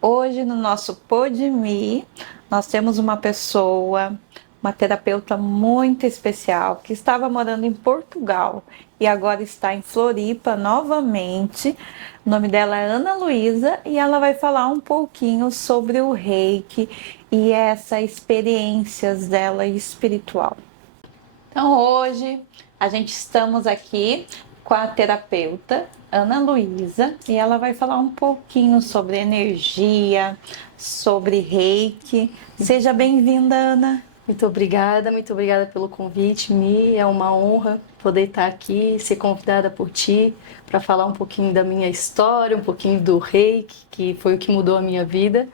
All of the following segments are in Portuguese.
Hoje no nosso PodMe, nós temos uma pessoa, uma terapeuta muito especial, que estava morando em Portugal e agora está em Floripa novamente. O nome dela é Ana Luísa e ela vai falar um pouquinho sobre o Reiki e essas experiências dela espiritual. Então hoje a gente estamos aqui com a terapeuta Ana Luísa e ela vai falar um pouquinho sobre energia, sobre Reiki. Seja bem-vinda, Ana. Muito obrigada pelo convite, Mi. É uma honra poder estar aqui, ser convidada por ti para falar um pouquinho da minha história, um pouquinho do Reiki, que foi o que mudou a minha vida.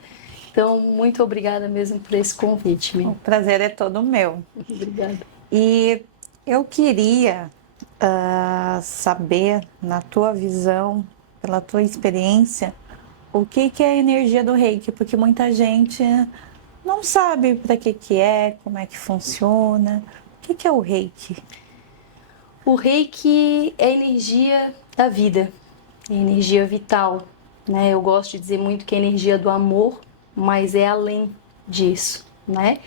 Então, muito obrigada mesmo por esse convite, O Mi. prazer é todo meu. Obrigada. E eu queria saber, na tua visão, pela tua experiência, o que que é a energia do Reiki, porque muita gente não sabe para que é, como é que funciona. O que que é o Reiki? O Reiki é a energia da vida, é a energia vital, né? Eu gosto de dizer muito que é a energia do amor, mas é além disso, né?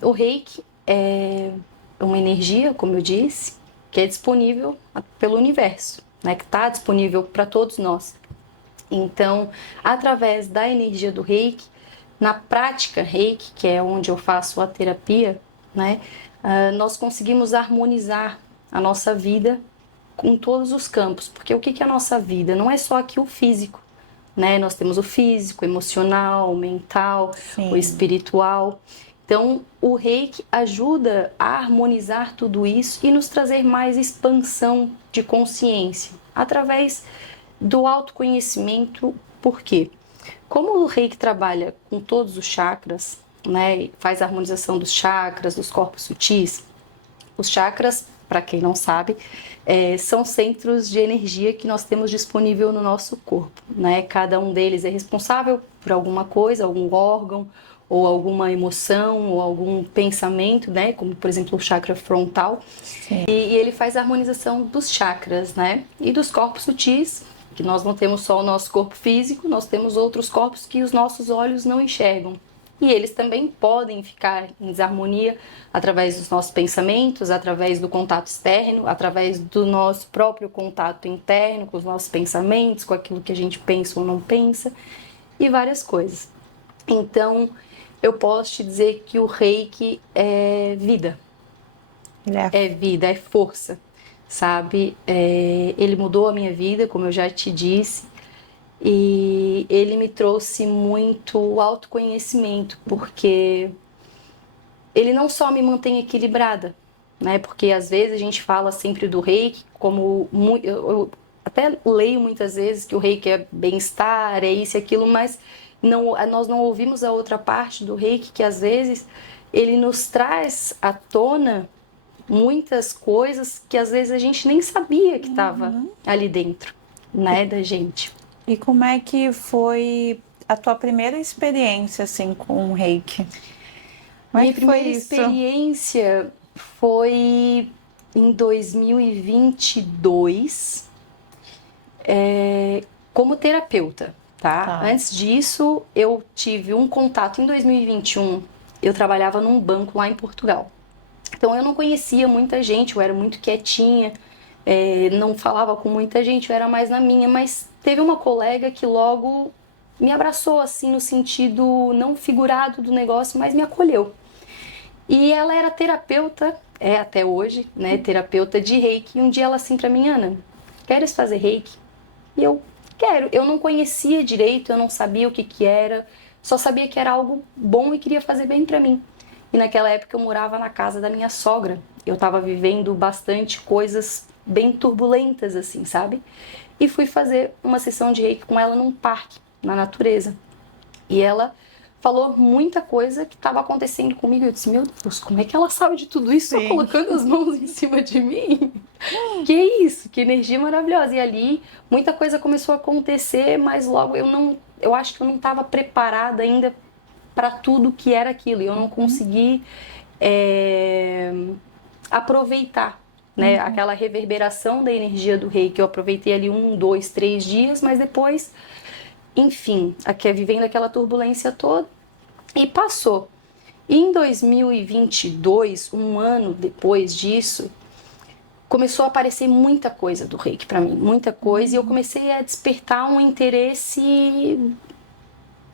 O Reiki é uma energia, como eu disse, que é disponível pelo universo, né? Que está disponível para todos nós. Então, através da energia do Reiki, na prática Reiki, que é onde eu faço a terapia, né? Nós conseguimos harmonizar a nossa vida com todos os campos, porque o que é a nossa vida? Não é só aqui o físico, né? Nós temos o físico, o emocional, o mental, o Sim. espiritual. Então, o Reiki ajuda a harmonizar tudo isso e nos trazer mais expansão de consciência através do autoconhecimento. Por quê? Como o Reiki trabalha com todos os chakras, né, faz a harmonização dos chakras, dos corpos sutis, os chakras, para quem não sabe, são centros de energia que nós temos disponível no nosso corpo, né? Cada um deles é responsável por alguma coisa, algum órgão, ou alguma emoção, ou algum pensamento, né? Como, por exemplo, o chakra frontal. Sim. E ele faz a harmonização dos chakras, né? E dos corpos sutis, que nós não temos só o nosso corpo físico, nós temos outros corpos que os nossos olhos não enxergam. E eles também podem ficar em desarmonia através dos nossos pensamentos, através do contato externo, através do nosso próprio contato interno, com os nossos pensamentos, com aquilo que a gente pensa ou não pensa, e várias coisas. Então, eu posso te dizer que o Reiki é vida, Ele é é vida, é força, sabe? Ele mudou a minha vida, como eu já te disse, e ele me trouxe muito autoconhecimento, porque ele não só me mantém equilibrada, né? Porque às vezes a gente fala sempre do Reiki como eu até leio muitas vezes que o Reiki é bem-estar, é isso e aquilo, mas não, nós não ouvimos a outra parte do Reiki, que às vezes ele nos traz à tona muitas coisas que às vezes a gente nem sabia que estava ali dentro, né, da gente. E como é que foi a tua primeira experiência assim com o Reiki? Como é Minha que foi primeira isso? experiência foi em 2022, como terapeuta, tá? Tá. Antes disso, eu tive um contato em 2021. Eu trabalhava num banco lá em Portugal. Então eu não conhecia muita gente, eu era muito quietinha, não falava com muita gente, eu era mais na minha, mas teve uma colega que logo me abraçou, assim, no sentido não figurado do negócio, mas me acolheu. E ela era terapeuta, é até hoje, né, terapeuta de Reiki. E um dia ela assim pra mim, Ana, queres fazer Reiki? E eu quero. Eu não conhecia direito, eu não sabia o que que era, só sabia que era algo bom e queria fazer bem pra mim. E naquela época eu morava na casa da minha sogra. Eu tava vivendo bastante coisas bem turbulentas assim, sabe? E fui fazer uma sessão de Reiki com ela num parque, na natureza. E ela falou muita coisa que estava acontecendo comigo. Eu disse, meu Deus, como é que ela sabe de tudo isso só Sim. colocando as mãos em cima de mim? Que isso, que energia maravilhosa. E ali muita coisa começou a acontecer, mas logo eu acho que eu não estava preparada ainda para tudo que era aquilo. E eu não consegui é, aproveitar, né, aquela reverberação da energia do Reiki. Eu aproveitei ali 1, 2, 3 dias, mas depois enfim, vivendo aquela turbulência toda, e passou. E em 2022, um ano depois disso, começou a aparecer muita coisa do reiki para mim, muita coisa, e eu comecei a despertar um interesse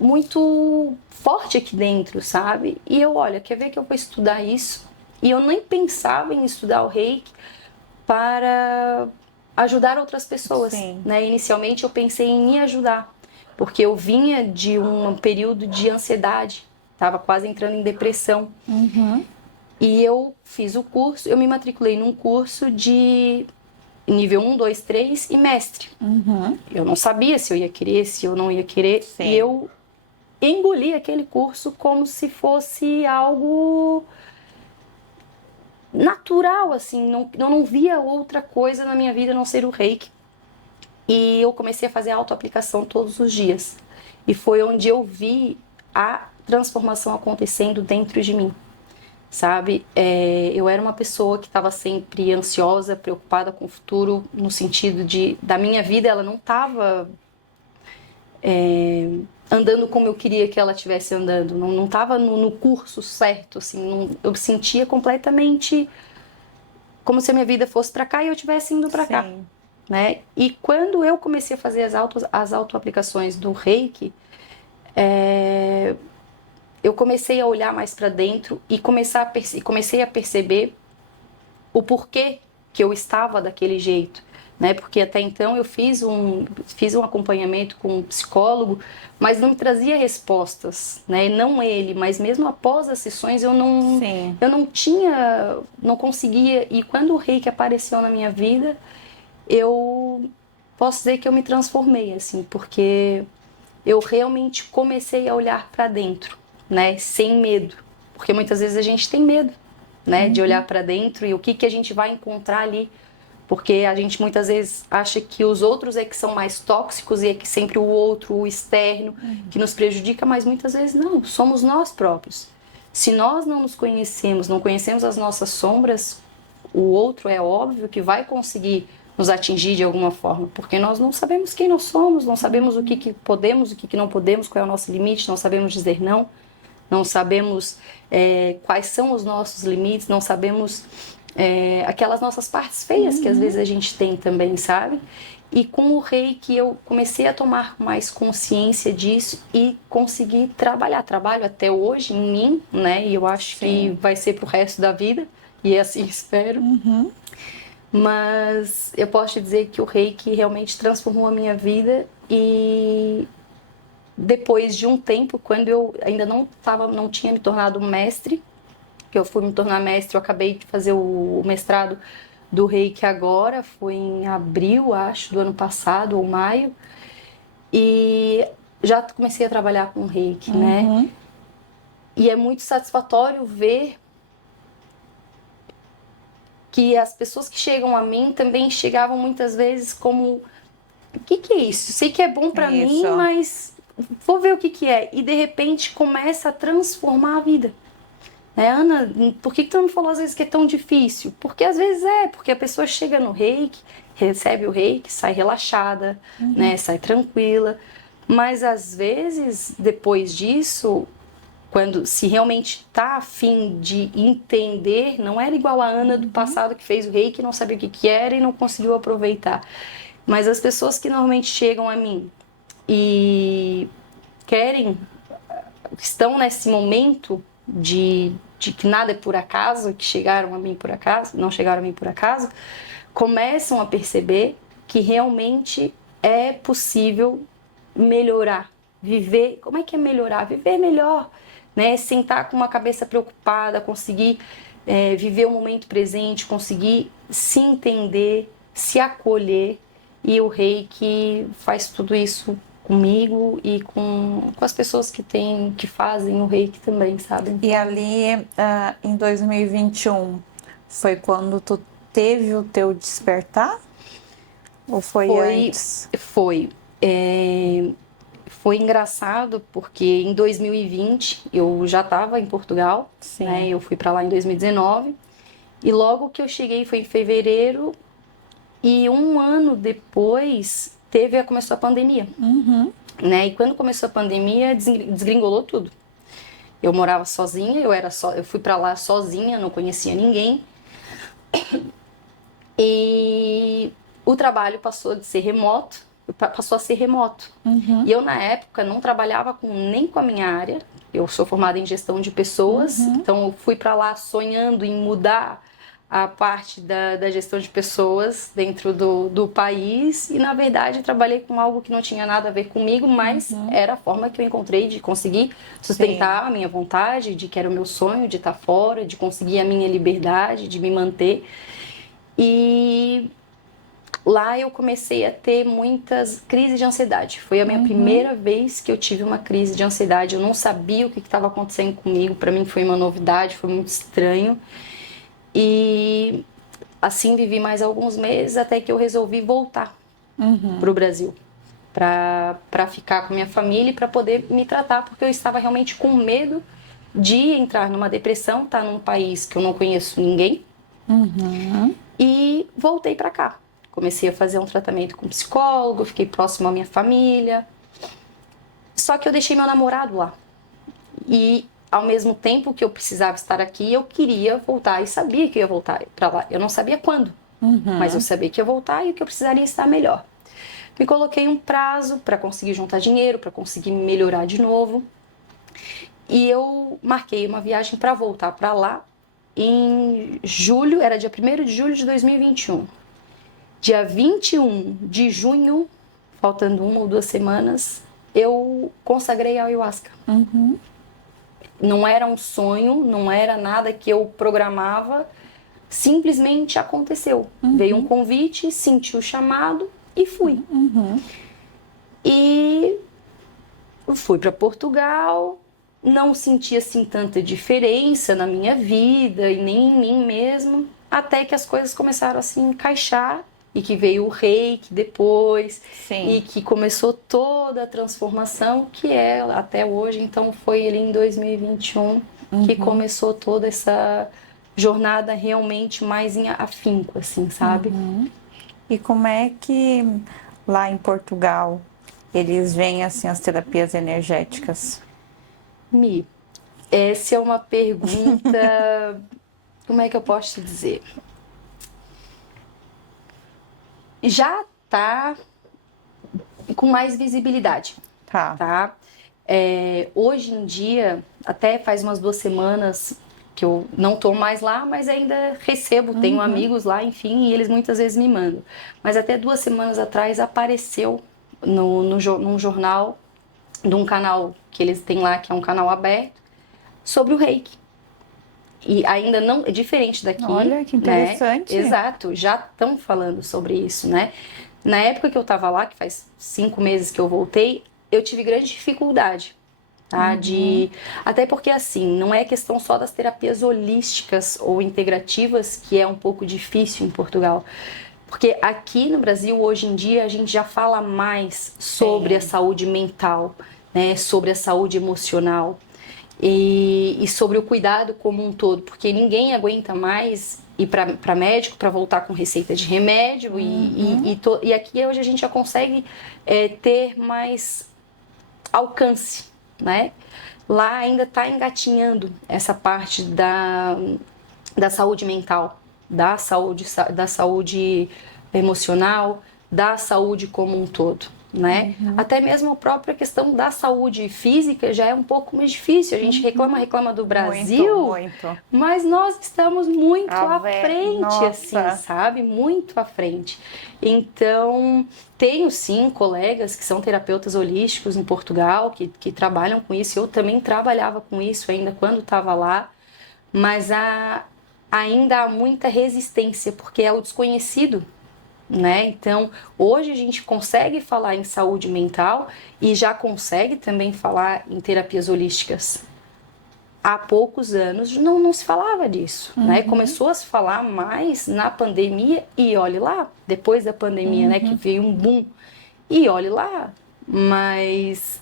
muito forte aqui dentro, sabe? E eu, olha, quer ver que eu vou estudar isso? E eu nem pensava em estudar o reiki para ajudar outras pessoas, Sim. né? Inicialmente eu pensei em me ajudar, porque eu vinha de um período de ansiedade, estava quase entrando em depressão. E eu fiz o curso, eu me matriculei num curso de nível 1, 2, 3 e mestre. Eu não sabia se eu ia querer, se eu não ia querer. Sim. E eu engoli aquele curso como se fosse algo natural, assim. Eu não via outra coisa na minha vida a não ser o reiki. E eu comecei a fazer autoaplicação todos os dias. E foi onde eu vi a transformação acontecendo dentro de mim. Sabe, eu era uma pessoa que estava sempre ansiosa, preocupada com o futuro, no sentido da minha vida, ela não estava andando como eu queria que ela estivesse andando, não estava no curso certo, assim, eu me sentia completamente como se a minha vida fosse para cá e eu estivesse indo para cá, né? E quando eu comecei a fazer as autoaplicações do Reiki, eu comecei a olhar mais para dentro e comecei a perceber o porquê que eu estava daquele jeito, né? Porque até então eu fiz um acompanhamento com um psicólogo, mas não me trazia respostas, né? Não ele, mas mesmo após as sessões eu não conseguia. E quando o Reiki apareceu na minha vida, eu posso dizer que eu me transformei, assim, porque eu realmente comecei a olhar para dentro, né? Sem medo, porque muitas vezes a gente tem medo, né? De olhar para dentro e o que a gente vai encontrar ali, porque a gente muitas vezes acha que os outros é que são mais tóxicos e é que sempre o outro, o externo, que nos prejudica, mas muitas vezes não, somos nós próprios. Se nós não nos conhecemos, não conhecemos as nossas sombras, o outro é óbvio que vai conseguir nos atingir de alguma forma, porque nós não sabemos quem nós somos, não sabemos o que podemos, o que não podemos, qual é o nosso limite, não sabemos dizer não, não sabemos quais são os nossos limites, não sabemos aquelas nossas partes feias que às vezes a gente tem também, sabe? E com o Reiki eu comecei a tomar mais consciência disso e consegui trabalho até hoje em mim, né? E eu acho que vai ser pro resto da vida, e assim espero. Mas eu posso te dizer que o Reiki realmente transformou a minha vida. E depois de um tempo, quando eu ainda não tinha me tornado mestre, que eu fui me tornar mestre, eu acabei de fazer o mestrado do Reiki agora, foi em abril, acho, do ano passado, ou maio, e já comecei a trabalhar com Reiki, né? E é muito satisfatório ver que as pessoas que chegam a mim também chegavam muitas vezes como: o que é isso? Sei que é bom pra mim, mas vou ver o que é. E de repente começa a transformar a vida. Ana, por que tu não me falou às vezes que é tão difícil? Porque às vezes porque a pessoa chega no Reiki, recebe o Reiki, sai relaxada, né, sai tranquila. Mas às vezes, depois disso, quando se realmente está a fim de entender, não era igual a Ana do passado que fez o Reiki, não sabia o que era e não conseguiu aproveitar. Mas as pessoas que normalmente chegam a mim e estão nesse momento de que nada é por acaso, que chegaram a mim por acaso, não chegaram a mim por acaso, começam a perceber que realmente é possível melhorar, viver. Como é que é melhorar? Viver melhor, né? Sentar com uma cabeça preocupada, conseguir viver o momento presente, conseguir se entender, se acolher. E o Reiki faz tudo isso comigo e com as pessoas que fazem o Reiki também, sabe? E ali, em 2021, foi quando tu teve o teu despertar? Ou foi antes? Foi. Foi engraçado porque em 2020 eu já estava em Portugal, né? Eu fui para lá em 2019 e logo que eu cheguei foi em fevereiro e um ano depois começou a pandemia, Uhum. né? E quando começou a pandemia, desgringolou tudo. Eu morava sozinha, eu fui pra lá sozinha, não conhecia ninguém. E o trabalho passou a ser remoto. Uhum. E eu, na época, não trabalhava nem com a minha área. Eu sou formada em gestão de pessoas, então eu fui para lá sonhando em mudar a parte da gestão de pessoas dentro do país. E, na verdade, trabalhei com algo que não tinha nada a ver comigo, mas era a forma que eu encontrei de conseguir sustentar a minha vontade, de que era o meu sonho de estar fora, de conseguir a minha liberdade, de me manter. E lá eu comecei a ter muitas crises de ansiedade. Foi a minha primeira vez que eu tive uma crise de ansiedade. Eu não sabia o que estava acontecendo comigo. Para mim foi uma novidade, foi muito estranho. E assim vivi mais alguns meses até que eu resolvi voltar para o Brasil. Para ficar com minha família e para poder me tratar. Porque eu estava realmente com medo de entrar numa depressão, estar num país que eu não conheço ninguém. E voltei para cá. Comecei a fazer um tratamento com psicólogo, fiquei próximo à minha família. Só que eu deixei meu namorado lá. E ao mesmo tempo que eu precisava estar aqui, eu queria voltar e sabia que eu ia voltar para lá. Eu não sabia quando, mas eu sabia que ia voltar e que eu precisaria estar melhor. Me coloquei um prazo para conseguir juntar dinheiro, para conseguir me melhorar de novo. E eu marquei uma viagem para voltar para lá em julho, era dia 1º de julho de 2021. Dia 21 de junho, faltando 1 ou 2 semanas, eu consagrei a ayahuasca. Não era um sonho, não era nada que eu programava, simplesmente aconteceu. Veio um convite, senti o chamado e fui. E fui para Portugal, não senti assim tanta diferença na minha vida e nem em mim mesmo, até que as coisas começaram a se encaixar. E que veio o reiki depois, e que começou toda a transformação que é até hoje. Então foi ali em 2021 que começou toda essa jornada realmente mais em afinco, assim, sabe? E como é que lá em Portugal eles veem assim as terapias energéticas? Mi, essa é uma pergunta, como é que eu posso te dizer? Já tá com mais visibilidade, tá? Hoje em dia, até faz umas 2 semanas que eu não tô mais lá, mas ainda recebo, tenho amigos lá, enfim, e eles muitas vezes me mandam. Mas até 2 semanas atrás apareceu num jornal de um canal que eles têm lá, que é um canal aberto, sobre o reiki. E ainda não é diferente daqui. Olha que interessante. Né? Exato, já estão falando sobre isso, né? Na época que eu tava lá, que faz 5 meses que eu voltei, eu tive grande dificuldade, tá? Até porque assim, não é questão só das terapias holísticas ou integrativas que é um pouco difícil em Portugal. Porque aqui no Brasil, hoje em dia, a gente já fala mais sobre a saúde mental, né? Sobre a saúde emocional. E sobre o cuidado como um todo, porque ninguém aguenta mais ir para médico para voltar com receita de remédio e aqui hoje a gente já consegue ter mais alcance, né? Lá ainda está engatinhando essa parte da saúde mental, da saúde emocional, da saúde como um todo. Né? Até mesmo a própria questão da saúde física já é um pouco mais difícil. A gente reclama do Brasil, muito. Mas nós estamos muito à frente, Nossa. assim, sabe? Muito à frente. Então, tenho sim colegas que são terapeutas holísticos em Portugal, que trabalham com isso. Eu também trabalhava com isso ainda quando estava lá, mas ainda há muita resistência, porque é o desconhecido. Né? Então, hoje a gente consegue falar em saúde mental e já consegue também falar em terapias holísticas. Há poucos anos não se falava disso, né? Começou a se falar mais na pandemia e olhe lá, depois da pandemia, né? Que veio um boom e olhe lá, mas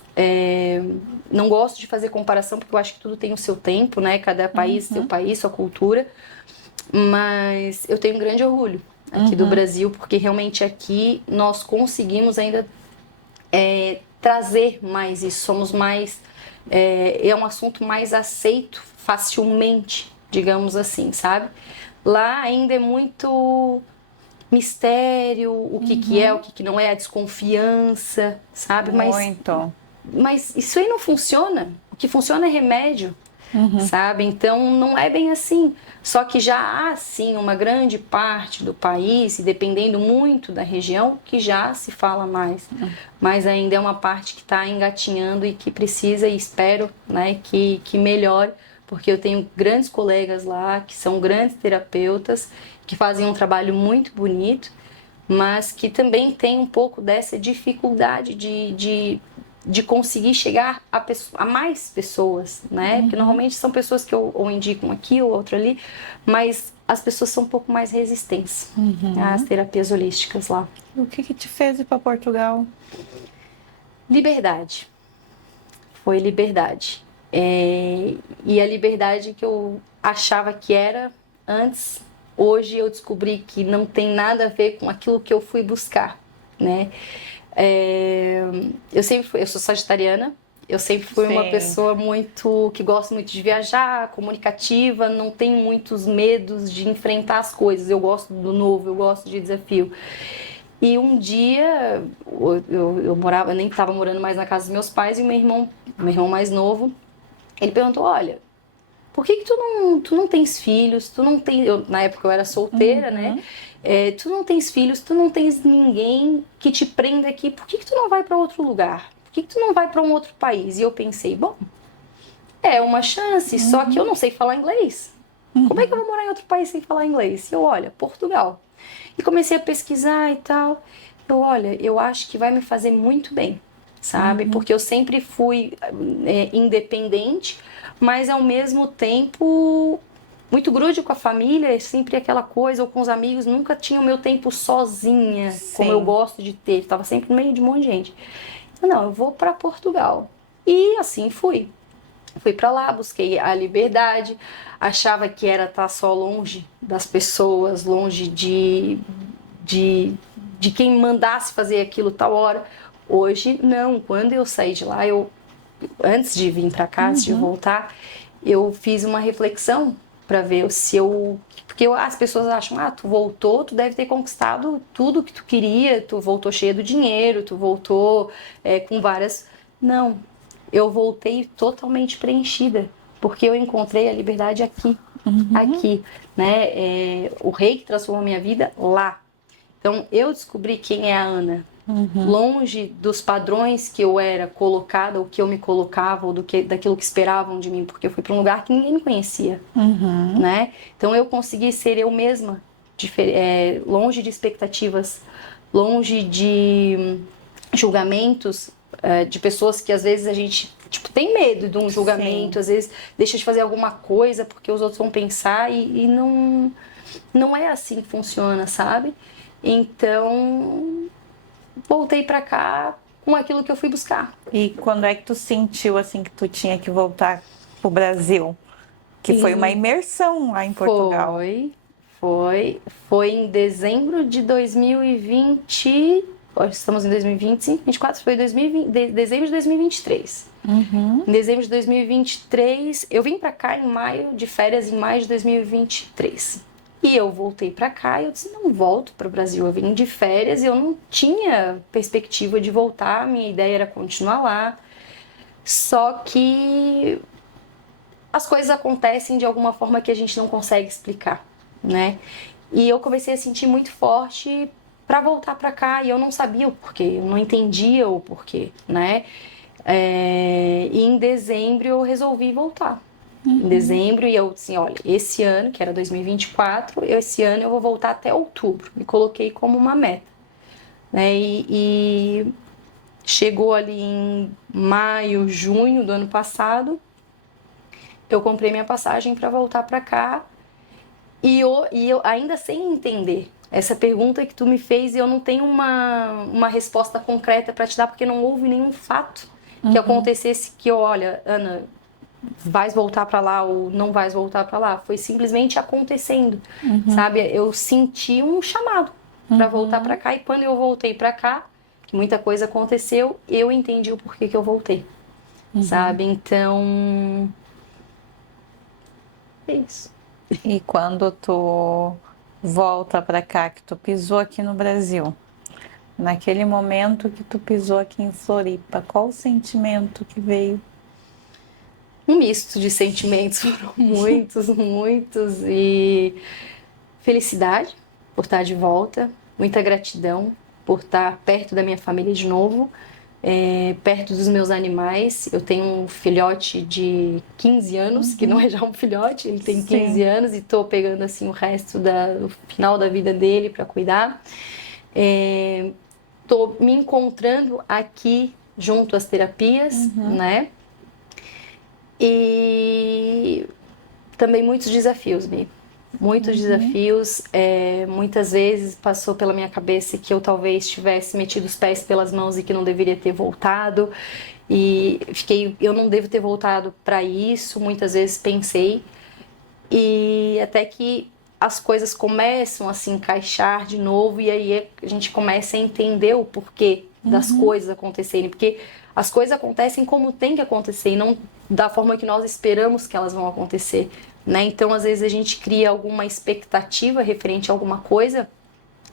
não gosto de fazer comparação porque eu acho que tudo tem o seu tempo, né? Cada país, seu país, sua cultura, mas eu tenho um grande orgulho aqui do Brasil, porque realmente aqui nós conseguimos ainda trazer mais isso, somos mais, é um assunto mais aceito facilmente, digamos assim, sabe? Lá ainda é muito mistério, o que que é, o que que não é, a desconfiança, sabe? Muito. Mas isso aí não funciona. O que funciona é remédio, sabe? Então não é bem assim. Só que já há sim uma grande parte do país, e dependendo muito da região, que já se fala mais. Mas ainda é uma parte que está engatinhando e que precisa, e espero, né, que melhore, porque eu tenho grandes colegas lá que são grandes terapeutas, que fazem um trabalho muito bonito, mas que também tem um pouco dessa dificuldade de conseguir chegar a mais pessoas, né? Porque normalmente são pessoas que eu ou indico um aqui ou outro ali, mas as pessoas são um pouco mais resistentes às terapias holísticas lá. O que que te fez ir para Portugal? Liberdade. Foi liberdade. E a liberdade que eu achava que era antes, hoje eu descobri que não tem nada a ver com aquilo que eu fui buscar, né? Eu sou sagitariana, eu sempre fui uma pessoa que gosta muito de viajar, comunicativa, não tenho muitos medos de enfrentar as coisas, eu gosto do novo, eu gosto de desafio. E um dia eu morava, eu nem estava morando mais na casa dos meus pais, e meu irmão mais novo, ele perguntou: olha, por que tu não tens filhos? Tu não tem, na época eu era solteira, né? Tu não tens filhos, tu não tens ninguém que te prenda aqui. Por que tu não vai para outro lugar? Por que tu não vai para um outro país? E eu pensei, bom, é uma chance, só que eu não sei falar inglês. Como é que eu vou morar em outro país sem falar inglês? E eu, olha, Portugal. E comecei a pesquisar e tal. Eu acho que vai me fazer muito bem, sabe? Porque eu sempre fui independente, mas ao mesmo tempo muito grude com a família, sempre aquela coisa, ou com os amigos, nunca tinha o meu tempo sozinha, como eu gosto de ter, estava sempre no meio de um monte de gente. Então, não, eu vou para Portugal. E assim fui. Fui para lá, busquei a liberdade, achava que era estar só longe das pessoas, longe de quem mandasse fazer aquilo tal hora. Hoje, não. Quando eu saí de lá, antes de vir para cá, antes de voltar, eu fiz uma reflexão para ver se eu... Porque as pessoas acham, tu voltou, tu deve ter conquistado tudo que tu queria, tu voltou cheia do dinheiro, tu voltou com várias... Não, eu voltei totalmente preenchida, porque eu encontrei a liberdade aqui, né? O rei que transformou a minha vida lá. Então, eu descobri quem é a Ana. Longe dos padrões que eu era colocada, ou que eu me colocava, ou daquilo que esperavam de mim, porque eu fui para um lugar que ninguém me conhecia, né? Então eu consegui ser eu mesma, longe de expectativas, longe de julgamentos, de pessoas que às vezes a gente tem medo de um julgamento, às vezes deixa de fazer alguma coisa porque os outros vão pensar, e não é assim que funciona, sabe? Então voltei pra cá com aquilo que eu fui buscar. E quando é que tu sentiu assim que tu tinha que voltar pro Brasil? Que foi uma imersão lá em Portugal. Foi em dezembro de 2020. Hoje estamos em 2020, 24, foi dezembro de 2023. Em dezembro de 2023, eu vim pra cá de férias em maio de 2023. E eu voltei pra cá e eu disse, não volto para o Brasil. Eu vim de férias e eu não tinha perspectiva de voltar, minha ideia era continuar lá. Só que as coisas acontecem de alguma forma que a gente não consegue explicar, né? E eu comecei a sentir muito forte para voltar para cá, e eu não sabia o porquê, eu não entendia o porquê, né? E em dezembro eu resolvi voltar. Em dezembro, e eu assim, olha, esse ano, que era 2024, esse ano eu vou voltar até outubro. Me coloquei como uma meta, né? E chegou ali em maio, junho do ano passado, eu comprei minha passagem para voltar para cá, e eu ainda sem entender. Essa pergunta que tu me fez, eu não tenho uma resposta concreta para te dar, porque não houve nenhum fato que acontecesse que olha, Ana, vais voltar para lá ou não vais voltar para lá. Foi simplesmente acontecendo, sabe? Eu senti um chamado para voltar para cá, e quando eu voltei para cá, que muita coisa aconteceu, eu entendi o porquê que eu voltei, sabe? Então, é isso. E quando tu volta para cá, que tu pisou aqui no Brasil, naquele momento que tu pisou aqui em Floripa, qual o sentimento que veio? Um misto de sentimentos, foram muitos, muitos, e felicidade por estar de volta, muita gratidão por estar perto da minha família de novo, perto dos meus animais. Eu tenho um filhote de 15 anos, que não é já um filhote, ele tem 15 anos, e tô pegando assim o resto do final da vida dele para cuidar. Tô me encontrando aqui junto às terapias, né? E também muitos desafios, Bi. Muitos desafios. Muitas vezes passou pela minha cabeça que eu talvez tivesse metido os pés pelas mãos e que não deveria ter voltado. E eu não devo ter voltado para isso. Muitas vezes pensei. E até que as coisas começam a se encaixar de novo, e aí a gente começa a entender o porquê das coisas acontecerem. Porque as coisas acontecem como tem que acontecer e não da forma que nós esperamos que elas vão acontecer, né? Então, às vezes a gente cria alguma expectativa referente a alguma coisa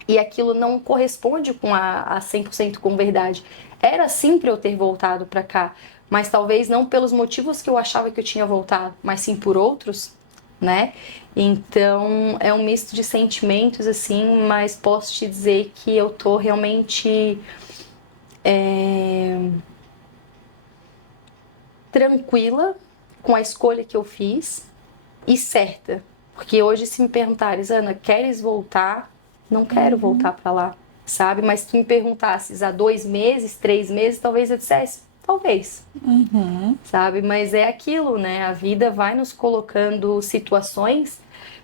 e aquilo não corresponde com a 100% com verdade. Era sim para eu ter voltado para cá, mas talvez não pelos motivos que eu achava que eu tinha voltado, mas sim por outros, né? Então, é um misto de sentimentos, assim, mas posso te dizer que eu tô realmente tranquila com a escolha que eu fiz e certa. Porque hoje, se me perguntares, Ana, queres voltar? Não quero voltar para lá, sabe? Mas se tu me perguntasses há 2 meses, 3 meses, talvez eu dissesse, talvez, sabe? Mas é aquilo, né? A vida vai nos colocando situações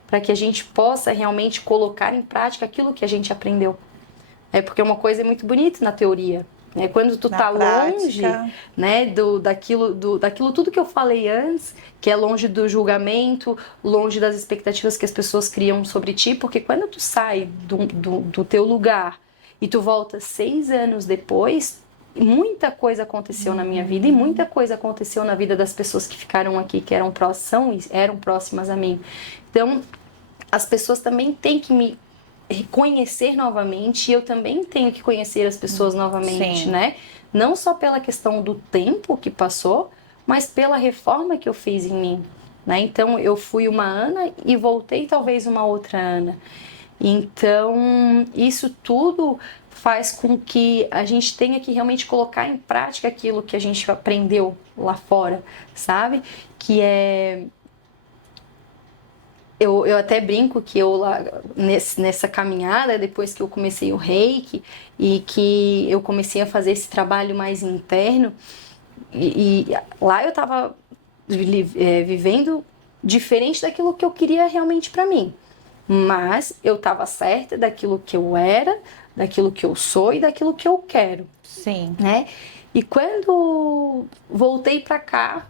para que a gente possa realmente colocar em prática aquilo que a gente aprendeu. Porque uma coisa é muito bonita na teoria, né? Quando tu tá longe, né, daquilo tudo que eu falei antes, que é longe do julgamento, longe das expectativas que as pessoas criam sobre ti, porque quando tu sai do teu lugar e tu volta 6 anos depois, muita coisa aconteceu na minha vida, e muita coisa aconteceu na vida das pessoas que ficaram aqui, que eram próximas a mim. Então, as pessoas também têm que me conhecer novamente, e eu também tenho que conhecer as pessoas novamente, né? Não só pela questão do tempo que passou, mas pela reforma que eu fiz em mim, né? Então, eu fui uma Ana e voltei talvez uma outra Ana. Então, isso tudo faz com que a gente tenha que realmente colocar em prática aquilo que a gente aprendeu lá fora, sabe? Que é... Eu até brinco que eu lá nessa caminhada, depois que eu comecei o Reiki e que eu comecei a fazer esse trabalho mais interno, e lá eu estava vivendo diferente daquilo que eu queria realmente para mim. Mas eu estava certa daquilo que eu era, daquilo que eu sou e daquilo que eu quero. Sim. Né? E quando voltei para cá,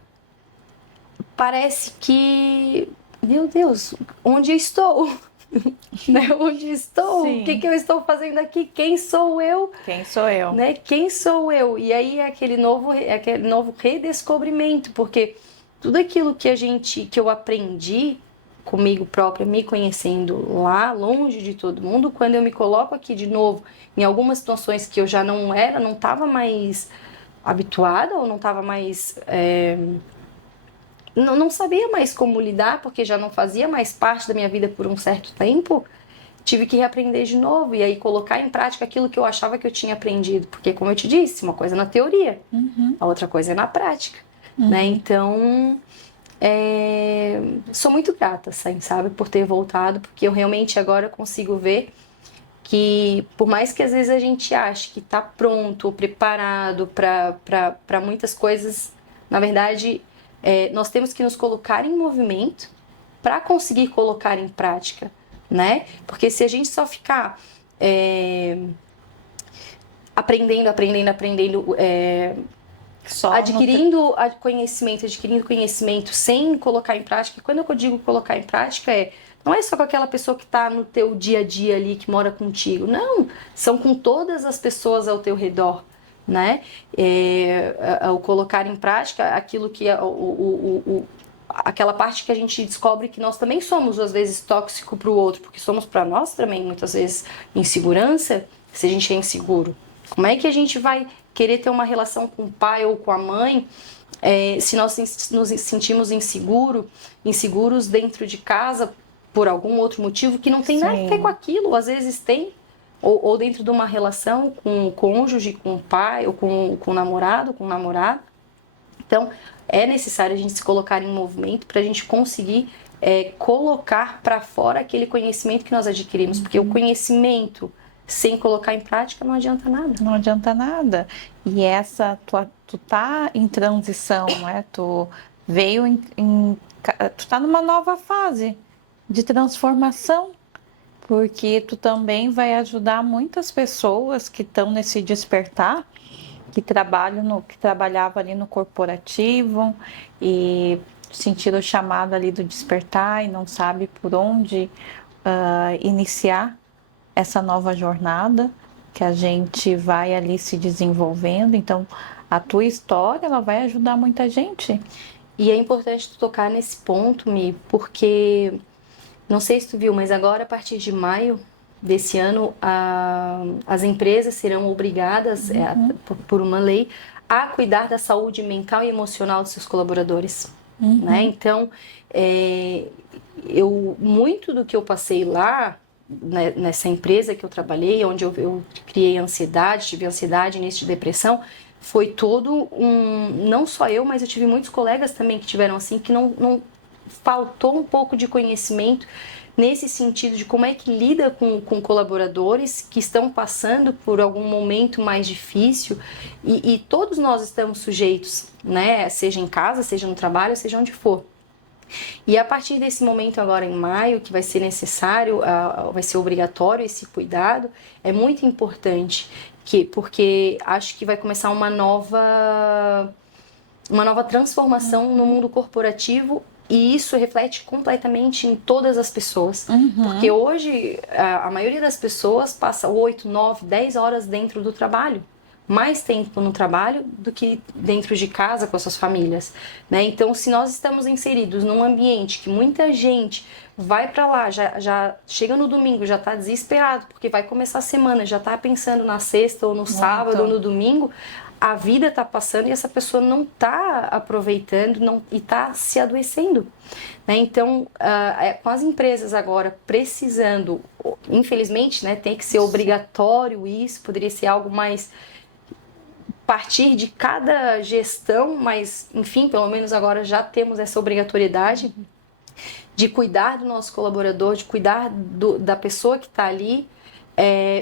parece que... Meu Deus, onde eu estou? Né? Onde estou? Sim. O que eu estou fazendo aqui? Quem sou eu? Quem sou eu? Né? Quem sou eu? E aí é aquele novo redescobrimento, porque tudo aquilo que eu aprendi comigo própria, me conhecendo lá, longe de todo mundo, quando eu me coloco aqui de novo, em algumas situações que eu já não estava mais habituada, ou não estava mais... não sabia mais como lidar, porque já não fazia mais parte da minha vida por um certo tempo, tive que reaprender de novo, e aí colocar em prática aquilo que eu achava que eu tinha aprendido, porque, como eu te disse, uma coisa é na teoria, a outra coisa é na prática, né? Então, sou muito grata, assim, sabe, por ter voltado, porque eu realmente agora consigo ver que, por mais que às vezes a gente ache que está pronto ou preparado para muitas coisas, na verdade... nós temos que nos colocar em movimento para conseguir colocar em prática, né? Porque se a gente só ficar aprendendo, Só adquirindo conhecimento sem colocar em prática. Quando eu digo colocar em prática, não é só com aquela pessoa que está no teu dia a dia ali, que mora contigo. Não, são com todas as pessoas ao teu redor, né? O colocar em prática aquilo que é aquela parte que a gente descobre que nós também somos, às vezes, tóxico para o outro, porque somos para nós também, muitas vezes, insegurança, se a gente é inseguro. Como é que a gente vai querer ter uma relação com o pai ou com a mãe se nós nos sentimos inseguros dentro de casa por algum outro motivo que não tem nada a ver com aquilo, às vezes tem, ou dentro de uma relação com o cônjuge, com o pai, ou com o namorado, com o namorado. Então, é necessário a gente se colocar em movimento para a gente conseguir colocar para fora aquele conhecimento que nós adquirimos, porque o conhecimento sem colocar em prática não adianta nada. Não adianta nada. E tu tá em transição, né? Tu tá numa nova fase de transformação, porque tu também vai ajudar muitas pessoas que estão nesse despertar, que trabalhava ali no corporativo e sentiram o chamado ali do despertar e não sabe por onde iniciar essa nova jornada que a gente vai ali se desenvolvendo. Então, a tua história, ela vai ajudar muita gente. E é importante tu tocar nesse ponto, Mi, porque não sei se tu viu, mas agora, a partir de maio desse ano, as empresas serão obrigadas, por uma lei, a cuidar da saúde mental e emocional dos seus colaboradores. Né? Então, muito do que eu passei lá, né, nessa empresa que eu trabalhei, onde eu criei ansiedade, tive ansiedade, início de depressão, foi todo não só eu, mas eu tive muitos colegas também que tiveram assim, que não faltou um pouco de conhecimento nesse sentido de como é que lida com colaboradores que estão passando por algum momento mais difícil e todos nós estamos sujeitos, né? Seja em casa, seja no trabalho, seja onde for. E a partir desse momento agora em maio, que vai ser necessário, vai ser obrigatório esse cuidado, é muito importante, porque acho que vai começar uma nova transformação no mundo corporativo. E isso reflete completamente em todas as pessoas. Porque hoje a maioria das pessoas passa 8, 9, 10 horas dentro do trabalho. Mais tempo no trabalho do que dentro de casa com as suas famílias, né? Então, se nós estamos inseridos num ambiente que muita gente vai para lá, já chega no domingo, já está desesperado, porque vai começar a semana, já está pensando na sexta ou no sábado ou no domingo, a vida está passando e essa pessoa não está aproveitando e está se adoecendo. Né? Então, com as empresas agora precisando, infelizmente, né, tem que ser obrigatório isso, poderia ser algo mais partir de cada gestão, mas, enfim, pelo menos agora já temos essa obrigatoriedade de cuidar do nosso colaborador, de cuidar da pessoa que está ali,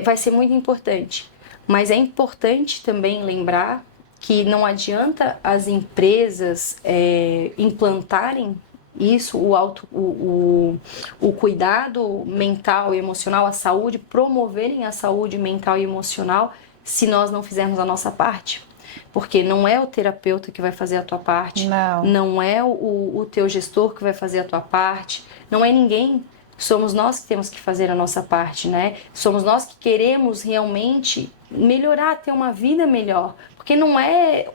vai ser muito importante. Mas é importante também lembrar que não adianta as empresas implantarem isso, o cuidado mental e emocional, a saúde, promoverem a saúde mental e emocional, se nós não fizermos a nossa parte. Porque não é o terapeuta que vai fazer a tua parte, não é o teu gestor que vai fazer a tua parte, não é ninguém. Somos nós que temos que fazer a nossa parte, né? Somos nós que queremos realmente melhorar, ter uma vida melhor. Porque não é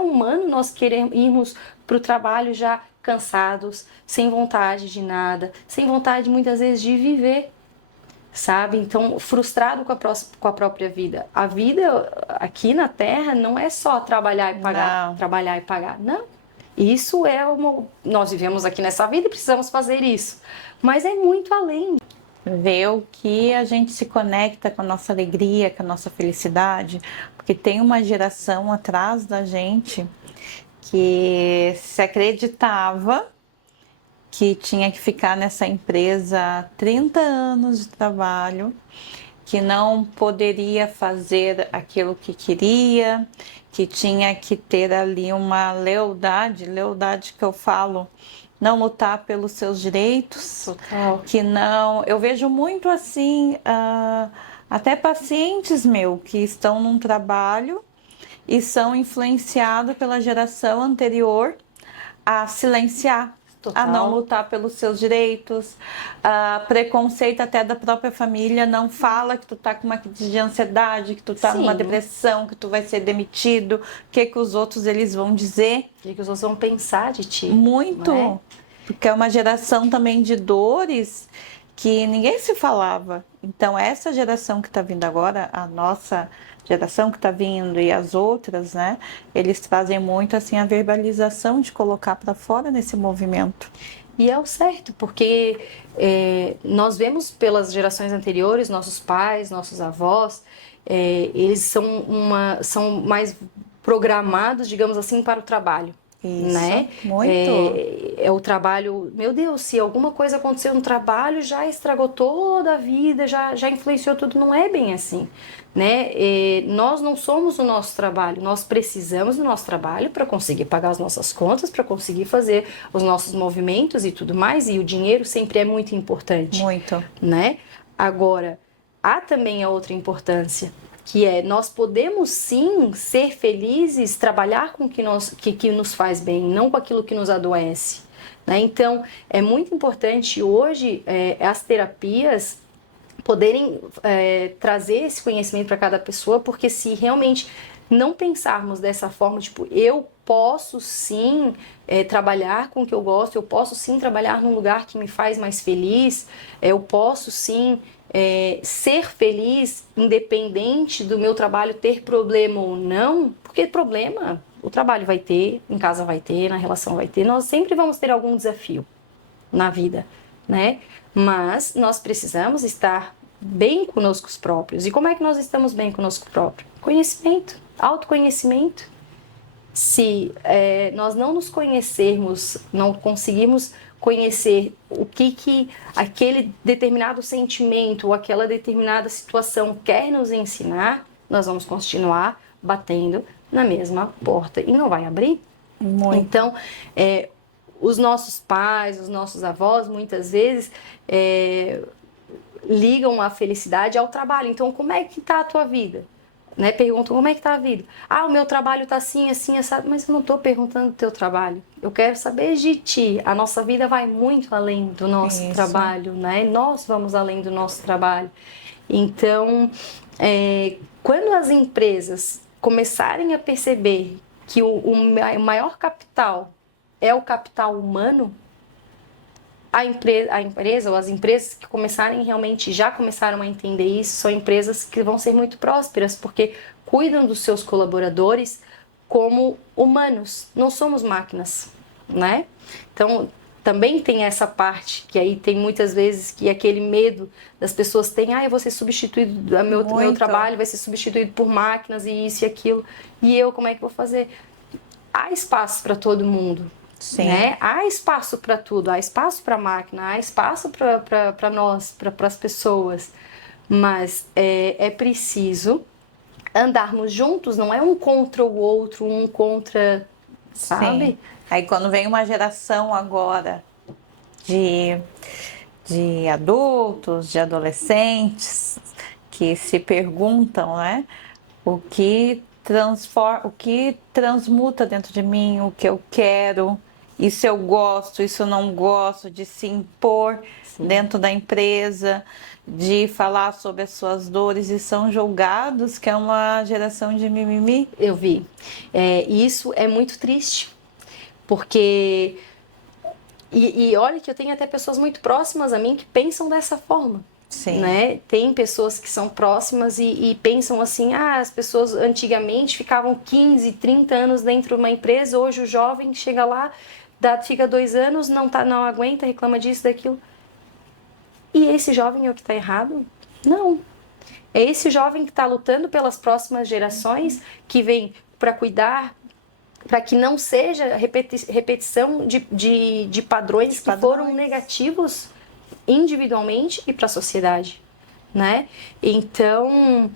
humano nós irmos para o trabalho já cansados, sem vontade de nada, sem vontade muitas vezes de viver, sabe? Então, frustrado com a própria vida. A vida aqui na Terra não é só trabalhar e pagar, trabalhar e pagar. Não. Isso nós vivemos aqui nessa vida e precisamos fazer isso. Mas é muito além. Ver o que a gente se conecta com a nossa alegria, com a nossa felicidade, porque tem uma geração atrás da gente que se acreditava que tinha que ficar nessa empresa 30 anos de trabalho, que não poderia fazer aquilo que queria, que tinha que ter ali uma lealdade que eu falo, não lutar pelos seus direitos. Total. Que não, eu vejo muito assim, até pacientes que estão num trabalho e são influenciados pela geração anterior a silenciar, Total. a não lutar pelos seus direitos, preconceito até da própria família, não fala que tu tá com uma crise de ansiedade, que tu tá numa depressão, que tu vai ser demitido, o que os outros eles vão dizer. O que os outros vão pensar de ti. Muito, não é? Porque é uma geração também de dores que ninguém se falava. Então essa geração que está vindo agora, a nossa geração que está vindo e as outras, né? Eles trazem muito assim a verbalização de colocar para fora nesse movimento. E é o certo, porque nós vemos pelas gerações anteriores, nossos pais, nossos avós, eles são mais programados, digamos assim, para o trabalho. Isso, né? muito. É o trabalho, meu Deus, se alguma coisa aconteceu no trabalho, já estragou toda a vida, já influenciou tudo, não é bem assim, né? Nós não somos o nosso trabalho, nós precisamos do nosso trabalho para conseguir pagar as nossas contas, para conseguir fazer os nossos movimentos e tudo mais, e o dinheiro sempre é muito importante. Muito. Né? Agora, há também a outra importância, que nós podemos sim ser felizes, trabalhar com o que nos faz bem, não com aquilo que nos adoece. Né? Então, é muito importante hoje as terapias poderem trazer esse conhecimento para cada pessoa, porque se realmente não pensarmos dessa forma, tipo, eu posso sim trabalhar com o que eu gosto, eu posso sim trabalhar num lugar que me faz mais feliz, eu posso sim ser feliz independente do meu trabalho ter problema ou não, porque problema o trabalho vai ter, em casa vai ter, na relação vai ter, nós sempre vamos ter algum desafio na vida, né? Mas nós precisamos estar bem conosco próprios. E como é que nós estamos bem conosco próprio? Conhecimento, autoconhecimento. Se nós não nos conhecermos, não conseguirmos conhecer o que aquele determinado sentimento ou aquela determinada situação quer nos ensinar, nós vamos continuar batendo na mesma porta e não vai abrir. Muito. Então, os nossos pais, os nossos avós, muitas vezes ligam a felicidade ao trabalho. Então, como é que está a tua vida? Né? Perguntam como é que tá a vida. Ah, o meu trabalho tá assim, assim, assado. Mas eu não tô perguntando do teu trabalho. Eu quero saber de ti. A nossa vida vai muito além do nosso trabalho, né? Nós vamos além do nosso trabalho. Então, quando as empresas começarem a perceber que o maior capital é o capital humano, a empresa ou as empresas que já começaram a entender isso, são empresas que vão ser muito prósperas, porque cuidam dos seus colaboradores como humanos, não somos máquinas, né? Então, também tem essa parte, que aí tem muitas vezes que aquele medo das pessoas têm, eu vou ser substituído, meu trabalho vai ser substituído por máquinas e isso e aquilo, e eu como é que vou fazer? Há espaço para todo mundo. Sim. Né? Há espaço para tudo, há espaço para a máquina, há espaço para nós, para as pessoas, mas é preciso andarmos juntos, não é um contra o outro, um contra, sabe? Sim. Aí quando vem uma geração agora de adultos, de adolescentes, que se perguntam, né, o que transmuta dentro de mim, o que eu quero, isso eu gosto, isso eu não gosto, de se impor dentro da empresa, de falar sobre as suas dores e são julgados, que é uma geração de mimimi. Eu vi. Isso é muito triste, porque... E olha que eu tenho até pessoas muito próximas a mim que pensam dessa forma. Sim. Né? Tem pessoas que são próximas e pensam assim, as pessoas antigamente ficavam 15, 30 anos dentro de uma empresa, hoje o jovem chega lá, fica 2 anos, não aguenta, reclama disso, daquilo. E esse jovem é o que está errado? Não. É esse jovem que está lutando pelas próximas gerações, que vem para cuidar, para que não seja repetição de padrões que foram negativos individualmente e para a sociedade, né? Então,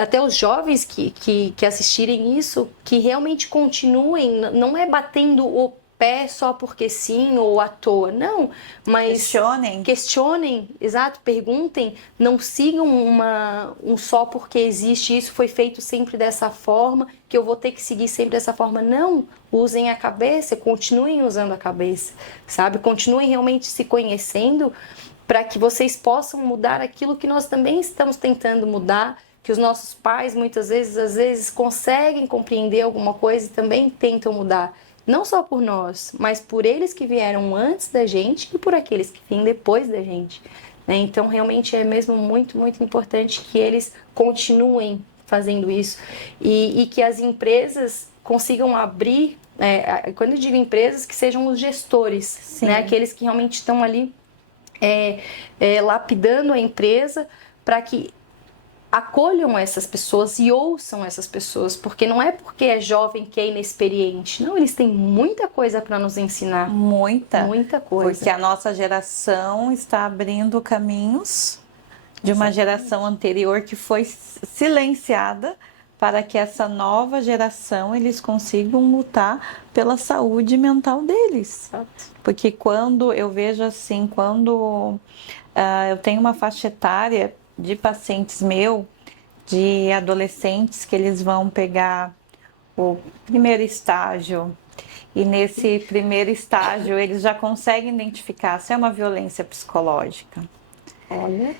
até os jovens que assistirem isso, que realmente continuem, não é batendo o pé só porque sim ou à toa. Não, mas questionem, exato, perguntem, não sigam um só porque existe, isso foi feito sempre dessa forma, que eu vou ter que seguir sempre dessa forma. Não, usem a cabeça, continuem usando a cabeça, sabe? Continuem realmente se conhecendo para que vocês possam mudar aquilo que nós também estamos tentando mudar, que os nossos pais muitas vezes, às vezes, conseguem compreender alguma coisa e também tentam mudar. Não só por nós, mas por eles que vieram antes da gente e por aqueles que vêm depois da gente. Né? Então, realmente é mesmo muito, muito importante que eles continuem fazendo isso e que as empresas consigam abrir, quando eu digo empresas, que sejam os gestores, né? Aqueles que realmente estão ali lapidando a empresa para que acolham essas pessoas e ouçam essas pessoas, porque não é porque é jovem que é inexperiente, não, eles têm muita coisa para nos ensinar. Muita coisa. Porque a nossa geração está abrindo caminhos de uma geração anterior que foi silenciada para que essa nova geração eles consigam lutar pela saúde mental deles. Exato. Porque quando eu vejo assim, quando eu tenho uma faixa etária de pacientes de adolescentes que eles vão pegar o primeiro estágio e nesse primeiro estágio eles já conseguem identificar se é uma violência psicológica. Olha.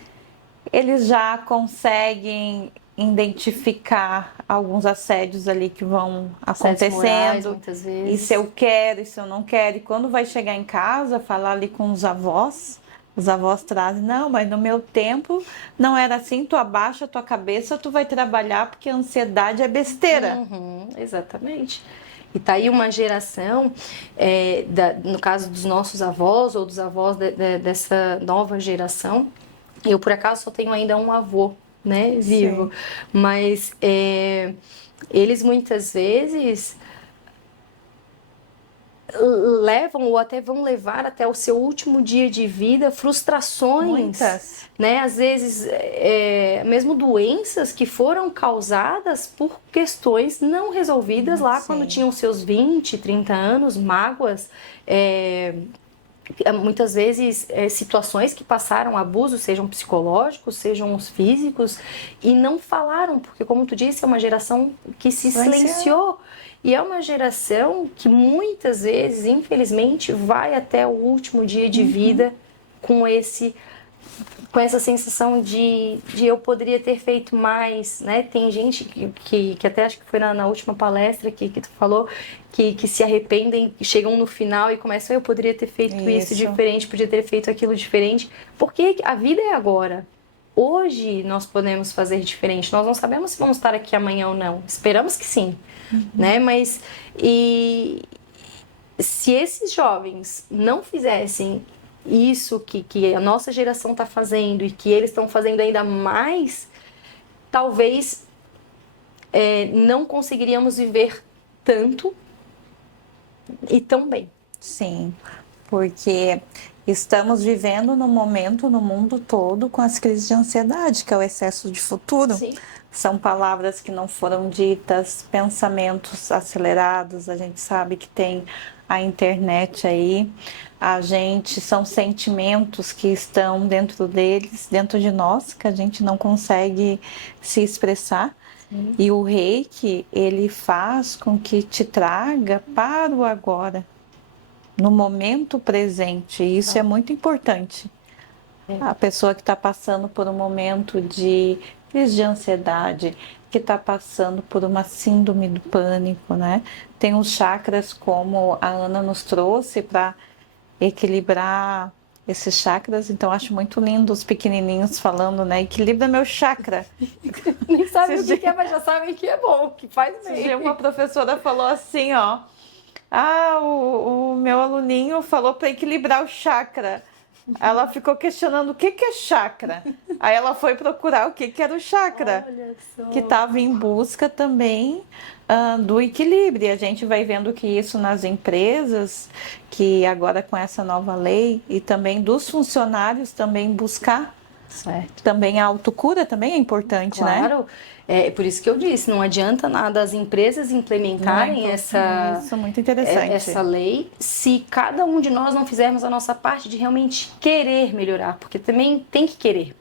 Eles já conseguem identificar alguns assédios ali que vão acontecendo, morais, muitas vezes. E se eu quero, e se eu não quero, e quando vai chegar em casa, falar ali com os avós trazem, não, mas no meu tempo não era assim, tu abaixa a tua cabeça, tu vai trabalhar porque a ansiedade é besteira. Exatamente. E tá aí uma geração, no caso dos nossos avós ou dos avós dessa nova geração. Eu, por acaso, só tenho ainda um avô, né, vivo. Sim. Mas eles muitas vezes levam ou até vão levar até o seu último dia de vida frustrações. Muitas. Né? Às vezes, mesmo doenças que foram causadas por questões não resolvidas lá Sim. quando tinham seus 20, 30 anos, mágoas, muitas vezes situações que passaram abusos, sejam psicológicos, sejam os físicos, e não falaram, porque como tu disse, é uma geração que se silenciou. E é uma geração que muitas vezes, infelizmente, vai até o último dia de vida com essa sensação de eu poderia ter feito mais, né? Tem gente que até acho que foi na última palestra que tu falou, que se arrependem, chegam no final e começam, eu poderia ter feito isso diferente, podia ter feito aquilo diferente, porque a vida é agora. Hoje nós podemos fazer diferente, nós não sabemos se vamos estar aqui amanhã ou não, esperamos que sim, né? Mas se esses jovens não fizessem isso que a nossa geração está fazendo e que eles estão fazendo ainda mais, talvez não conseguiríamos viver tanto e tão bem. Sim, porque estamos vivendo no momento no mundo todo com as crises de ansiedade, que é o excesso de futuro. Sim. São palavras que não foram ditas, pensamentos acelerados, a gente sabe que tem a internet aí, são sentimentos que estão dentro deles, dentro de nós, que a gente não consegue se expressar. Sim. E o Reiki, ele faz com que te traga para o agora, no momento presente, e isso é muito importante. A pessoa que está passando por um momento de crise de ansiedade, que está passando por uma síndrome do pânico, né? Tem os chakras, como a Ana nos trouxe, para equilibrar esses chakras. Então, acho muito lindo os pequenininhos falando, né? Equilibra meu chakra. Nem sabem o que é, mas já sabem que é bom, que faz bem. Uma professora falou assim, ó. O meu aluninho falou para equilibrar o chakra. Ela ficou questionando o que é chakra. Aí ela foi procurar o que era o chakra. Olha só. Que estava em busca também do equilíbrio. A gente vai vendo que isso nas empresas, que agora com essa nova lei, e também dos funcionários também buscar Certo. Também a autocura também é importante, né? Claro, é por isso que eu disse, não adianta nada as empresas implementarem Muito, isso, muito essa interessante. lei se cada um de nós não fizermos a nossa parte de realmente querer melhorar, porque também tem que querer,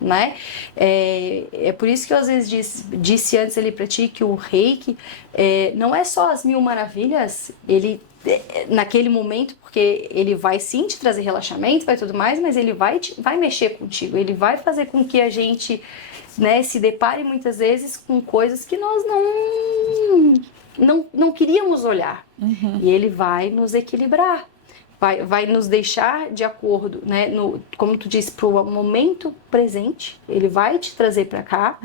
né? É por isso que eu às vezes disse antes ali para ti que o Reiki não é só as mil maravilhas, ele naquele momento, porque ele vai sim te trazer relaxamento, vai tudo mais, mas ele vai mexer contigo, ele vai fazer com que a gente, né, se depare muitas vezes com coisas que nós não queríamos olhar. E ele vai nos equilibrar, vai nos deixar de acordo, né, como tu disse, para o momento presente, ele vai te trazer para cá.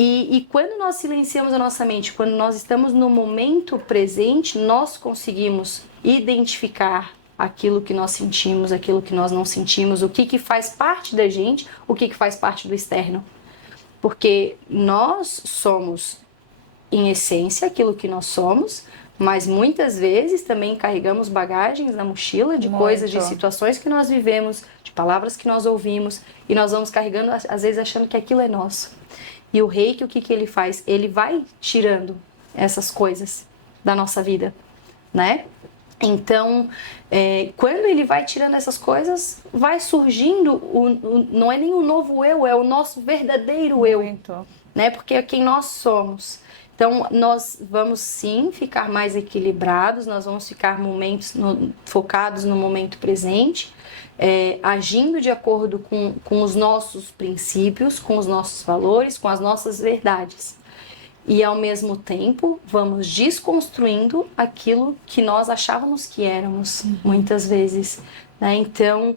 E quando nós silenciamos a nossa mente, quando nós estamos no momento presente, nós conseguimos identificar aquilo que nós sentimos, aquilo que nós não sentimos, o que faz parte da gente, o que faz parte do externo. Porque nós somos, em essência, aquilo que nós somos, mas muitas vezes também carregamos bagagens na mochila de coisas, de situações que nós vivemos, de palavras que nós ouvimos, e nós vamos carregando, às vezes, achando que aquilo é nosso. E o Reiki, o que ele faz? Ele vai tirando essas coisas da nossa vida, né? Então, quando ele vai tirando essas coisas, vai surgindo, não é nem o novo eu, é o nosso verdadeiro eu, né? Porque é quem nós somos. Então, nós vamos sim ficar mais equilibrados, nós vamos ficar focados no momento presente, agindo de acordo com os nossos princípios, com os nossos valores, com as nossas verdades. E ao mesmo tempo, vamos desconstruindo aquilo que nós achávamos que éramos, muitas vezes, né? Então,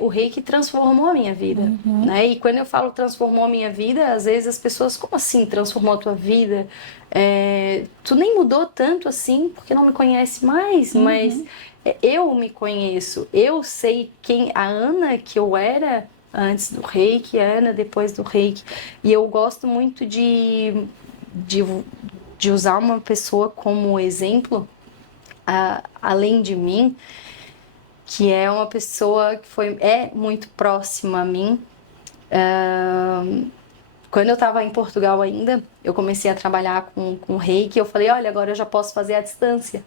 o Reiki transformou a minha vida, né? E quando eu falo transformou a minha vida, às vezes as pessoas, como assim transformou a tua vida? Tu nem mudou tanto assim, porque não me conhece mais, mas eu me conheço, eu sei quem a Ana que eu era antes do Reiki, a Ana depois do Reiki. E eu gosto muito de usar uma pessoa como exemplo, além de mim, que é uma pessoa que é muito próxima a mim. Quando eu estava em Portugal ainda, eu comecei a trabalhar com Reiki, eu falei, olha, agora eu já posso fazer à distância.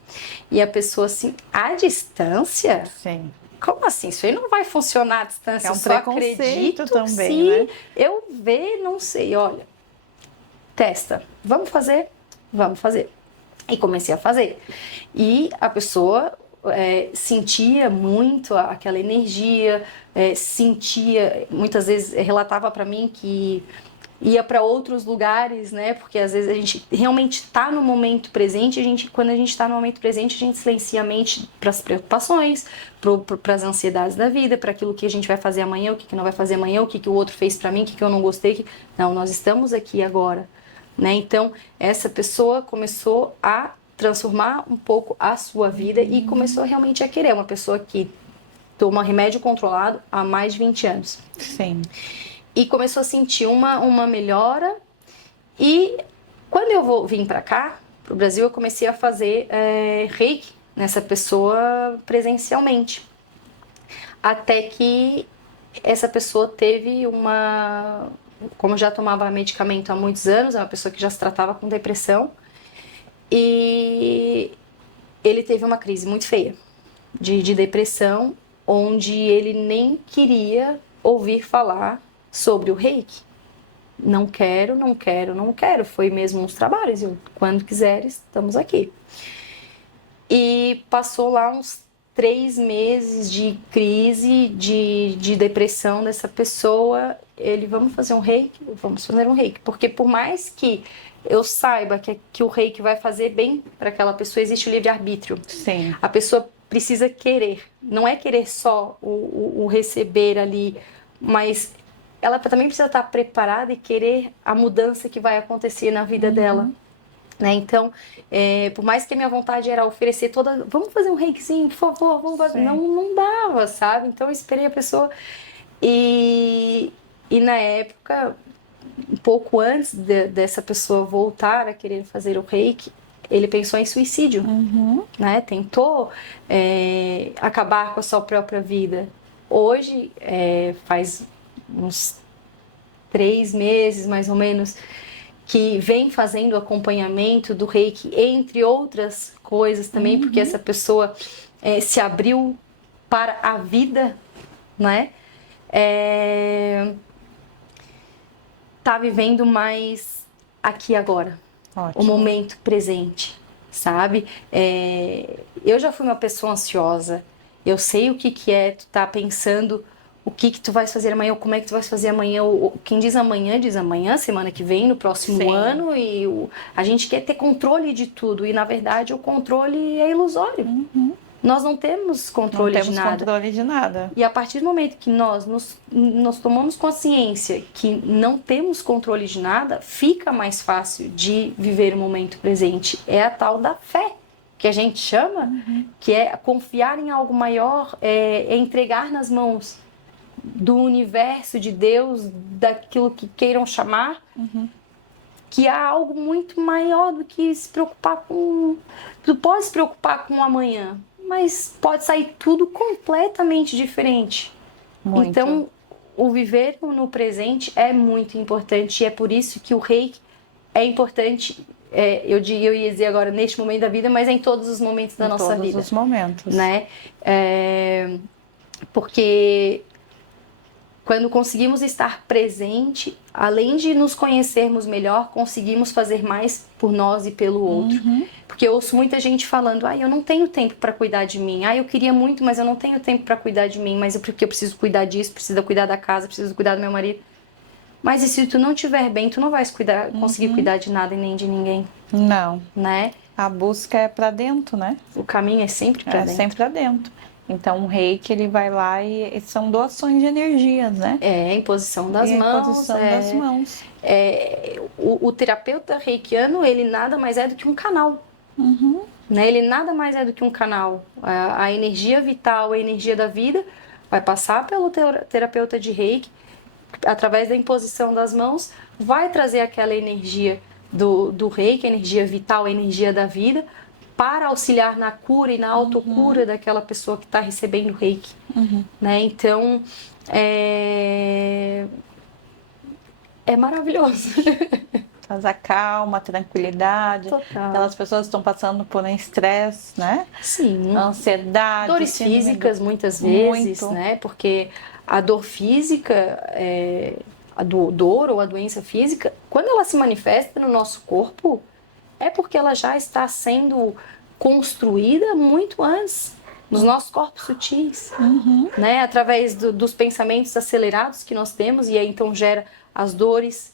E a pessoa assim, à distância? Sim. Como assim? Isso aí não vai funcionar à distância. É um eu só preconceito acredito também, se né? eu ver, não sei, olha, testa, vamos fazer? Vamos fazer. E comecei a fazer. E a pessoa sentia muito aquela energia, sentia, muitas vezes relatava para mim que ia para outros lugares, né? Porque às vezes a gente realmente está no momento presente, quando a gente está no momento presente, a gente silencia a mente para as preocupações, para as ansiedades da vida, para aquilo que a gente vai fazer amanhã, o que não vai fazer amanhã, o que o outro fez para mim, o que eu não gostei. Não, nós estamos aqui agora, né? Então, essa pessoa começou a transformar um pouco a sua vida e começou realmente a querer. Uma pessoa que toma remédio controlado há mais de 20 anos. Sim. E começou a sentir uma melhora. E quando eu vim para cá, pro Brasil, eu comecei a fazer Reiki nessa pessoa presencialmente. Até que essa pessoa teve como já tomava medicamento há muitos anos, é uma pessoa que já se tratava com depressão, e ele teve uma crise muito feia de depressão, onde ele nem queria ouvir falar sobre o Reiki. Não quero, não quero, não quero. Foi mesmo uns trabalhos. Quando quiseres, estamos aqui. E passou lá uns 3 meses de crise, de depressão dessa pessoa. Vamos fazer um Reiki? Vamos fazer um Reiki. Porque por mais que eu saiba que o Reiki vai fazer bem para aquela pessoa, existe o livre-arbítrio. Sim. A pessoa precisa querer. Não é querer só o receber ali, mas ela também precisa estar preparada e querer a mudança que vai acontecer na vida dela. Né? Então, por mais que a minha vontade era oferecer vamos fazer um reikizinho, por favor, vamos fazer. Não dava, sabe? Então eu esperei a pessoa e na época, um pouco antes dessa pessoa voltar a querer fazer o reiki, ele pensou em suicídio, né? Tentou acabar com a sua própria vida. Hoje, faz uns 3 meses, mais ou menos, que vem fazendo acompanhamento do Reiki, entre outras coisas também, porque essa pessoa se abriu para a vida, né? Tá vivendo mais aqui e agora. Ótimo. O momento presente, sabe? Eu já fui uma pessoa ansiosa, eu sei o que é tu tá pensando, o que tu vais fazer amanhã, ou como é que tu vais fazer amanhã. Quem diz amanhã, semana que vem, no próximo Sim. ano, e a gente quer ter controle de tudo, e na verdade o controle é ilusório. Nós não temos controle de nada. Controle de nada. E a partir do momento que nós tomamos consciência que não temos controle de nada, fica mais fácil de viver o momento presente. É a tal da fé, que a gente chama, que é confiar em algo maior, é entregar nas mãos do universo, de Deus, daquilo que queiram chamar, que há algo muito maior do que se preocupar com... Tu pode se preocupar com o amanhã, mas pode sair tudo completamente diferente. Muito. Então, o viver no presente é muito importante, e é por isso que o Reiki é importante, eu ia dizer agora neste momento da vida, mas é em todos os momentos da nossa vida. Em todos os momentos. Né? Porque quando conseguimos estar presente, além de nos conhecermos melhor, conseguimos fazer mais por nós e pelo outro. Porque eu ouço muita gente falando, eu não tenho tempo para cuidar de mim. Eu queria muito, mas eu não tenho tempo para cuidar de mim. Mas porque eu preciso cuidar disso, preciso cuidar da casa, preciso cuidar do meu marido. Mas e se tu não estiver bem, tu não vais conseguir cuidar de nada e nem de ninguém. Não. Né? A busca é para dentro, né? O caminho é sempre para dentro. É sempre para dentro. Então o Reiki, ele vai lá e são doações de energias, né? Imposição das mãos. Imposição das mãos. O terapeuta reikiano, ele nada mais é do que um canal. Né? Ele nada mais é do que um canal. A energia vital, a energia da vida vai passar pelo terapeuta de Reiki, através da imposição das mãos, vai trazer aquela energia do Reiki, a energia vital, a energia da vida, para auxiliar na cura e na autocura daquela pessoa que está recebendo o Reiki. Né? Então, é maravilhoso. Traz a calma, a tranquilidade. Total. Aquelas pessoas que estão passando por um estresse, né? Sim. Ansiedade. Dores físicas, muitas vezes, Muito. né? Porque a dor física, a dor ou a doença física, quando ela se manifesta no nosso corpo, é porque ela já está sendo construída muito antes, nos nossos corpos sutis, né? Através dos pensamentos acelerados que nós temos, e aí então gera as dores,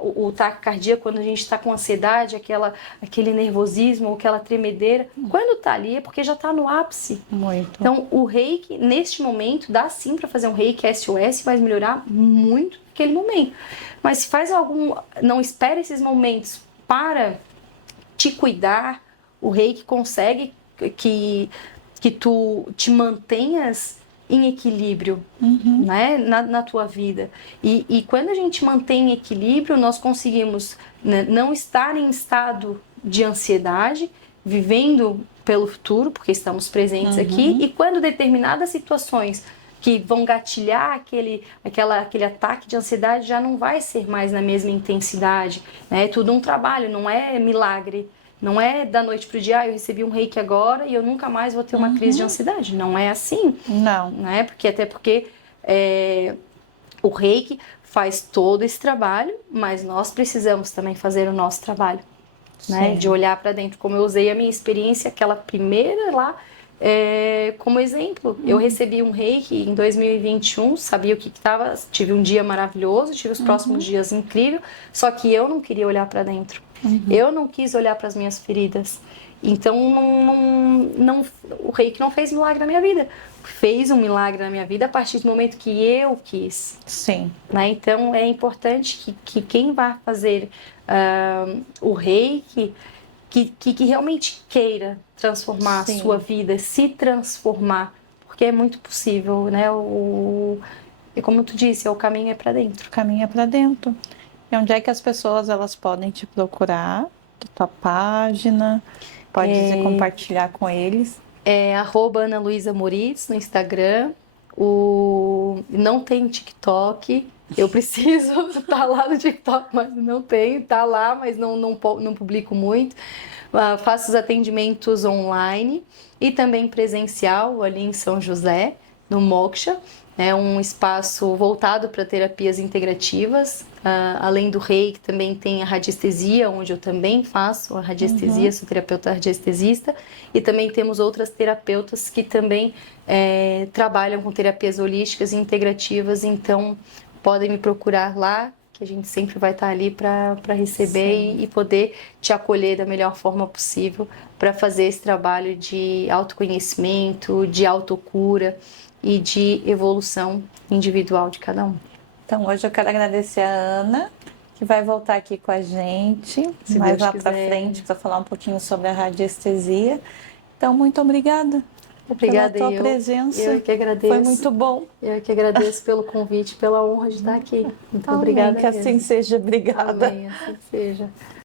o taquicardia quando a gente está com ansiedade, aquele nervosismo, aquela tremedeira. Quando está ali é porque já está no ápice. Muito. Então o Reiki, neste momento, dá sim para fazer um Reiki SOS, vai melhorar muito naquele momento. Mas se faz não espera esses momentos para te cuidar, o Reiki consegue que tu te mantenhas em equilíbrio, né, na tua vida. E quando a gente mantém equilíbrio, nós conseguimos, né, não estar em estado de ansiedade, vivendo pelo futuro, porque estamos presentes aqui, e quando determinadas situações que vão gatilhar aquele ataque de ansiedade já não vai ser mais na mesma intensidade. É tudo um trabalho, não é milagre. Não é da noite pro dia, eu recebi um Reiki agora e eu nunca mais vou ter uma crise de ansiedade. Não é assim. Não. Né? Até porque o Reiki faz todo esse trabalho, mas nós precisamos também fazer o nosso trabalho. Né? De olhar para dentro. Como eu usei a minha experiência, aquela primeira lá, como exemplo. Eu recebi um Reiki em 2021, sabia o que estava, tive um dia maravilhoso, tive os próximos dias incríveis, só que eu não queria olhar para dentro. Eu não quis olhar para as minhas feridas. Então, o Reiki não fez milagre na minha vida. Fez um milagre na minha vida a partir do momento que eu quis. Sim. Né? Então, é importante que quem vai fazer o Reiki, que realmente queira transformar a sua vida, se transformar, porque é muito possível, né? E como tu disse, o caminho é para dentro. O caminho é para dentro. E onde é que as pessoas elas podem te procurar? Tua página? Pode compartilhar com eles. @Ana Luísa Moritz no Instagram, Não tem TikTok. Eu preciso estar lá no TikTok, mas não tenho. Tá lá, mas não publico muito. Faço os atendimentos online e também presencial ali em São José, no Moksha. É um espaço voltado para terapias integrativas. Além do reiki, também tem a radiestesia, onde eu também faço a radiestesia, sou terapeuta radiestesista. E também temos outras terapeutas que também trabalham com terapias holísticas e integrativas. Então, podem me procurar lá, que a gente sempre vai estar ali para receber e poder te acolher da melhor forma possível para fazer esse trabalho de autoconhecimento, de autocura e de evolução individual de cada um. Então, hoje eu quero agradecer a Ana, que vai voltar aqui com a gente, Se mais Deus lá para quiser. frente, para falar um pouquinho sobre a radiestesia. Então, muito obrigada. Obrigada, pela tua presença. Eu que agradeço. Foi muito bom. Eu que agradeço pelo convite, pela honra de estar aqui. Muito Amém, obrigada. que assim mesmo. seja. Obrigada. Amém, assim seja.